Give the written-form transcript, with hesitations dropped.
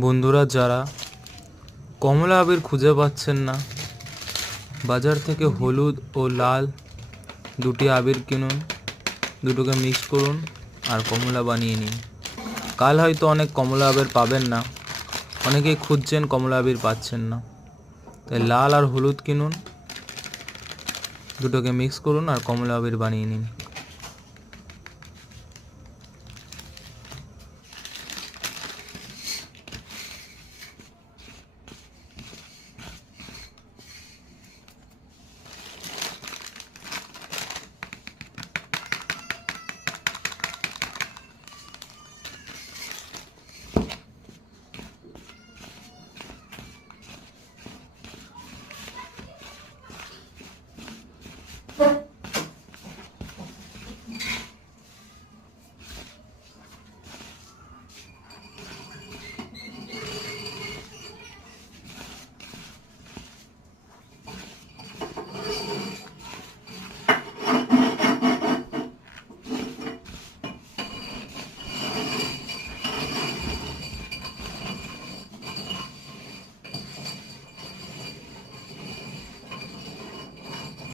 বন্ধুরা, যারা কমলা আবির খুঁজে পাচ্ছেন না, বাজার থেকে হলুদ ও লাল দুটি আবির কিনুন, দুটোকে মিক্স করুন আর কমলা বানিয়ে নিন। কাল হয়তো অনেক কমলা আবির পাবেন না, অনেকেই খুঁজছেন কমলা আবির পাচ্ছেন না, তাই লাল আর হলুদ কিনুন, দুটোকে মিক্স করুন আর কমলা আবির বানিয়ে নিন।